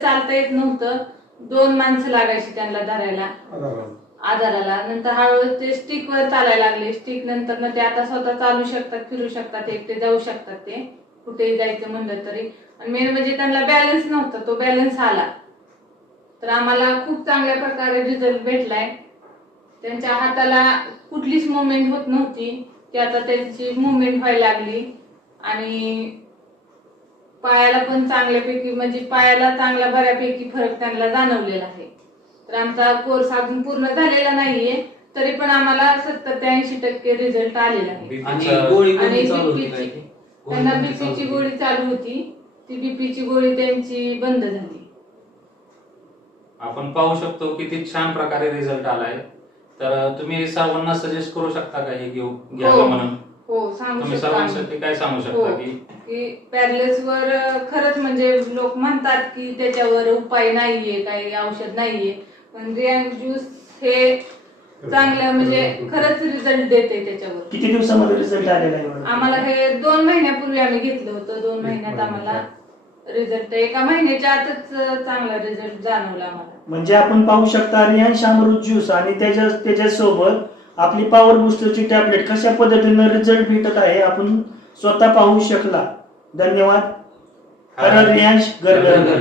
चालता येत नव्हतं, 2 माणसं लागायची त्यांना धरायला आधाराला. नंतर हळूहळू ते स्टिक वर चालायला लागले. स्टिक नंतर ते आता स्वतः चालू शकतात, फिरू शकतात, एकटे जाऊ शकतात, ते कुठेही जायचं म्हणलं तरी. आणि मेन म्हणजे त्यांना बॅलन्स नव्हता, तो बॅलन्स आला. तर आम्हाला खूप चांगल्या प्रकारे रिझल्ट भेटलाय. त्यांच्या हाताला कुठलीच मुवमेंट होत नव्हती, ती आता त्यांची मुवमेंट व्हायला लागली. आणि पायाला पण चांगल्यापैकी म्हणजे पायाला चांगला बऱ्यापैकी फरक त्यांना जाणवलेला आहे. तर आमचा कोर्स अजून पूर्ण झालेला नाहीये, तरी पण आम्हाला 70 ते 80% रिझल्ट आलेला आहे. आणि त्यांना बीपीची गोळी चालू होती, ती बीपीची गोळी त्यांची बंद झाली. आपण पाहू शकतो किती छान प्रकारे रिझल्ट आलाय. तर तुम्ही सर्वांना सजेस्ट करू शकता का हे घ्यावं म्हणून? हो, सांगू तुम्ही शकता. सर्वांसाठी काय सांगू शकता की पॅरालिसिस वर खरंच म्हणजे लोक म्हणतात की त्याच्यावर उपाय नाहीये, काही औषध नाहीये, पण रियांश ज्यूस हे चांगलं म्हणजे खरंच रिझल्ट देते त्याच्यावर. किती दिवसामध्ये रिझल्ट आलेला आहे? आम्हाला हे 2 महिन्यापूर्वी आम्ही घेतलं होतं. 2 महिन्यात आम्हाला रिझल्ट, 1 महिन्याच्या आतच चांगला रिझल्ट जाणवला आम्हाला. म्हणजे आपण पाहू शकता रियांश अमृत ज्यूस आणि त्याच्यासोबत आपली पॉवर बुस्टरची टॅबलेट कशा पद्धतीने रिझल्ट भेटत आहे आपण स्वतः पाहू शकला. धन्यवाद. हर रियांश, घर घर.